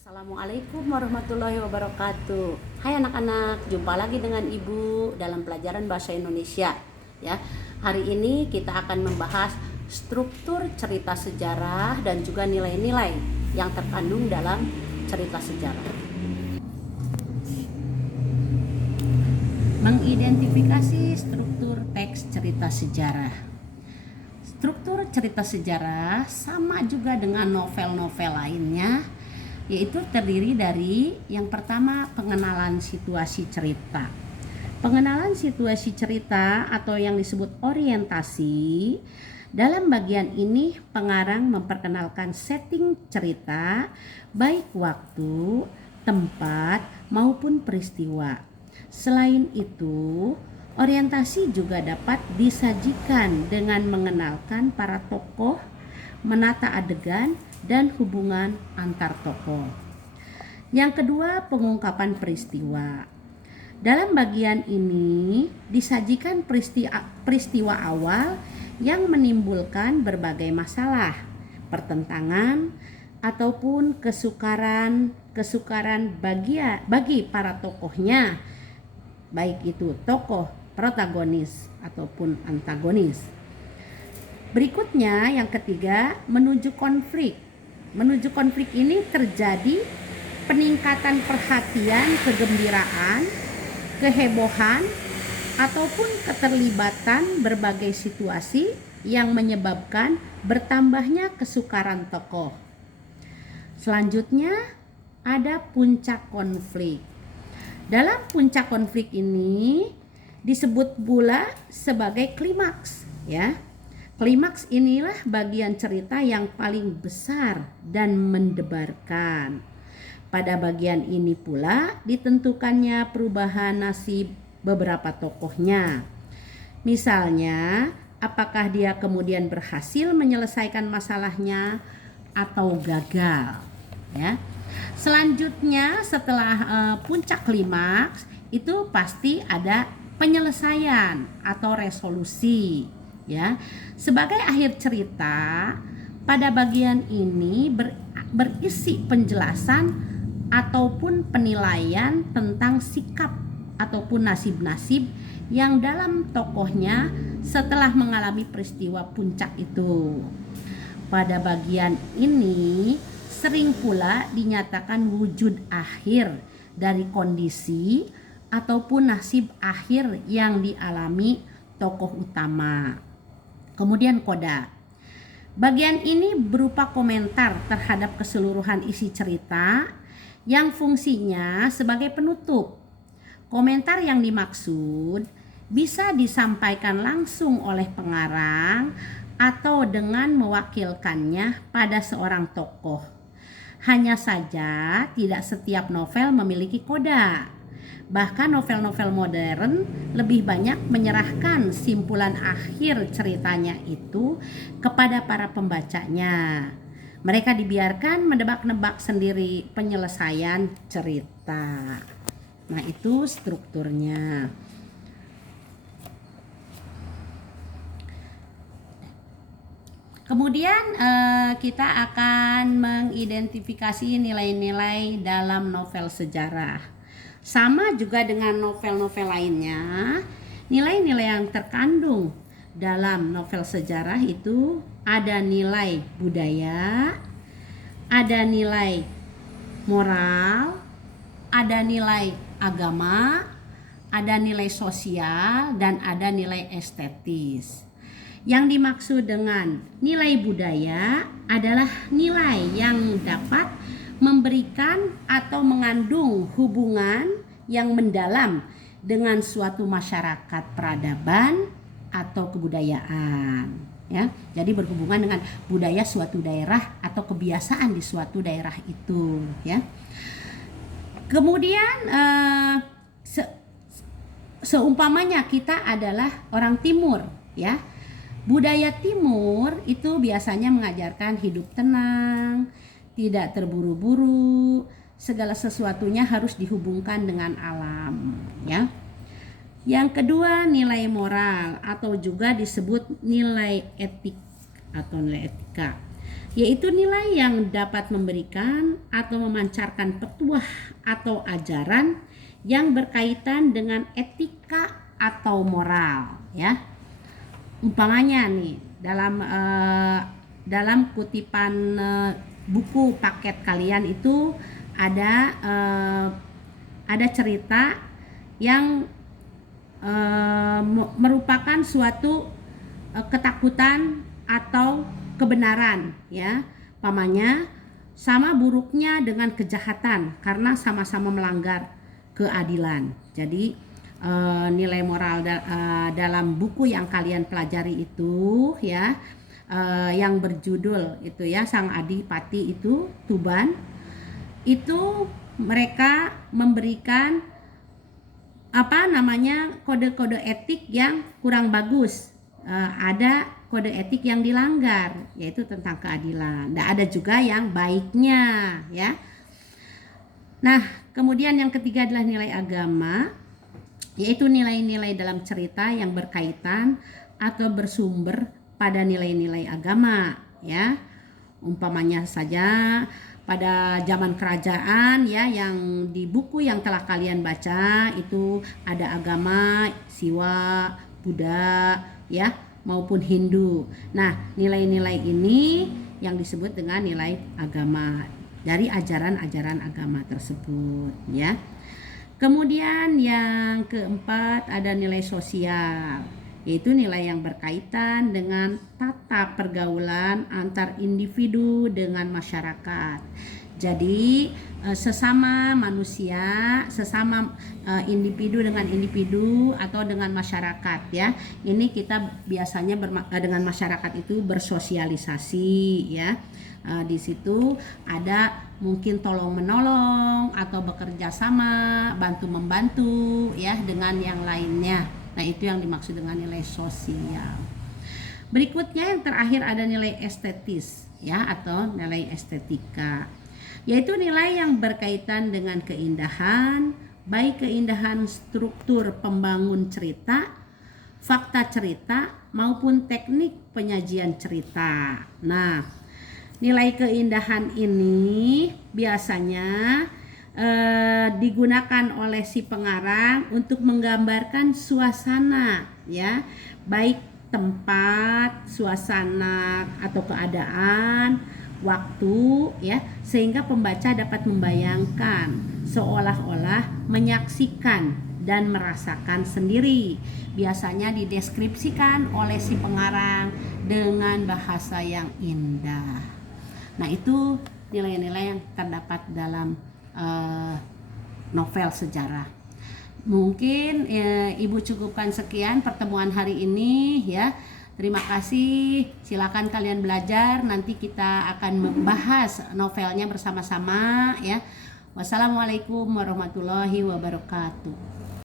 Assalamualaikum warahmatullahi wabarakatuh. Hai anak-anak, jumpa lagi dengan Ibu dalam pelajaran bahasa Indonesia. Ya, hari ini kita akan membahas struktur cerita sejarah dan juga nilai-nilai yang terkandung dalam cerita sejarah. Mengidentifikasi struktur teks cerita sejarah. Struktur cerita sejarah sama juga dengan novel-novel lainnya, yaitu terdiri dari yang pertama pengenalan situasi cerita. Pengenalan situasi cerita atau yang disebut orientasi. Dalam bagian ini pengarang memperkenalkan setting cerita, baik waktu, tempat maupun peristiwa. Selain itu, orientasi juga dapat disajikan dengan mengenalkan para tokoh, menata adegan dan hubungan antar tokoh. Yang kedua, pengungkapan peristiwa. Dalam bagian ini disajikan peristiwa awal yang menimbulkan berbagai masalah, pertentangan ataupun kesukaran bagi para tokohnya, baik itu tokoh protagonis ataupun antagonis. Berikutnya yang ketiga, menuju konflik. Menuju konflik ini terjadi peningkatan perhatian, kegembiraan, kehebohan, ataupun keterlibatan berbagai situasi yang menyebabkan bertambahnya kesukaran tokoh. Selanjutnya ada puncak konflik. Dalam puncak konflik ini disebut pula sebagai klimaks, ya. Klimaks inilah bagian cerita yang paling besar dan mendebarkan. Pada bagian ini pula ditentukannya perubahan nasib beberapa tokohnya. Misalnya, apakah dia kemudian berhasil menyelesaikan masalahnya atau gagal, ya. Selanjutnya setelah puncak klimaks itu pasti ada penyelesaian atau resolusi, ya. Sebagai akhir cerita, pada bagian ini berisi penjelasan ataupun penilaian tentang sikap ataupun nasib-nasib yang dalam tokohnya setelah mengalami peristiwa puncak itu. Pada bagian ini sering pula dinyatakan wujud akhir dari kondisi ataupun nasib akhir yang dialami tokoh utama. Kemudian koda. Bagian ini berupa komentar terhadap keseluruhan isi cerita yang fungsinya sebagai penutup. Komentar yang dimaksud bisa disampaikan langsung oleh pengarang atau dengan mewakilkannya pada seorang tokoh. Hanya saja tidak setiap novel memiliki koda. Bahkan novel-novel modern lebih banyak menyerahkan simpulan akhir ceritanya itu kepada para pembacanya. Mereka dibiarkan menebak-nebak sendiri penyelesaian cerita. Nah, itu strukturnya. Kemudian kita akan mengidentifikasi nilai-nilai dalam novel sejarah. Sama juga dengan novel-novel lainnya, nilai-nilai yang terkandung dalam novel sejarah itu ada nilai budaya, ada nilai moral, ada nilai agama, ada nilai sosial, dan ada nilai estetis. Yang dimaksud dengan nilai budaya adalah nilai yang dapat memberikan atau mengandung hubungan yang mendalam dengan suatu masyarakat peradaban atau kebudayaan, ya. Jadi berhubungan dengan budaya suatu daerah atau kebiasaan di suatu daerah itu, ya. Kemudian seumpamanya kita adalah orang timur, ya. Budaya timur itu biasanya mengajarkan hidup tenang, tidak terburu-buru, segala sesuatunya harus dihubungkan dengan alam, ya. Yang kedua, nilai moral atau juga disebut nilai etik atau nilai etika. yaitu nilai yang dapat memberikan atau memancarkan petuah atau ajaran yang berkaitan dengan etika atau moral, ya. Umpamanya nih dalam kutipan buku paket kalian itu ada cerita yang merupakan suatu ketakutan atau kebenaran, ya. Pamannya sama buruknya dengan kejahatan karena sama-sama melanggar keadilan. Jadi nilai moral dalam buku yang kalian pelajari itu, ya, yang berjudul itu, ya, Sang Adipati itu Tuban, itu mereka memberikan kode-kode etik yang kurang bagus. Ada kode etik yang dilanggar, yaitu tentang keadilan. Dan ada juga yang baiknya, ya. Nah, kemudian yang ketiga adalah nilai agama, yaitu nilai-nilai dalam cerita yang berkaitan atau bersumber pada nilai-nilai agama, ya. Umpamanya saja pada zaman kerajaan, ya, yang di buku yang telah kalian baca itu ada agama Siwa, Buddha, ya, maupun Hindu. Nah, nilai-nilai ini yang disebut dengan nilai agama dari ajaran-ajaran agama tersebut, ya. Kemudian yang keempat ada nilai sosial, yaitu nilai yang berkaitan dengan tata pergaulan antar individu dengan masyarakat. Jadi sesama manusia, sesama individu dengan individu atau dengan masyarakat, ya. Ini kita biasanya dengan masyarakat itu bersosialisasi, ya. Di situ ada mungkin tolong menolong atau bekerja sama, bantu membantu, ya, dengan yang lainnya. Nah, itu yang dimaksud dengan nilai sosial. Berikutnya yang terakhir ada nilai estetis, ya, atau nilai estetika, yaitu nilai yang berkaitan dengan keindahan, baik keindahan struktur pembangun cerita, fakta cerita, maupun teknik penyajian cerita. Nah, nilai keindahan ini biasanya digunakan oleh si pengarang untuk menggambarkan suasana, ya, baik tempat, suasana atau keadaan, waktu, ya, sehingga pembaca dapat membayangkan seolah-olah menyaksikan dan merasakan sendiri. Biasanya dideskripsikan oleh si pengarang dengan bahasa yang indah. Nah, itu nilai-nilai yang terdapat dalam novel sejarah. Mungkin Ibu cukupkan sekian pertemuan hari ini, ya. Terima kasih. Silakan kalian belajar. Nanti kita akan membahas novelnya bersama-sama, ya. Wassalamualaikum warahmatullahi wabarakatuh.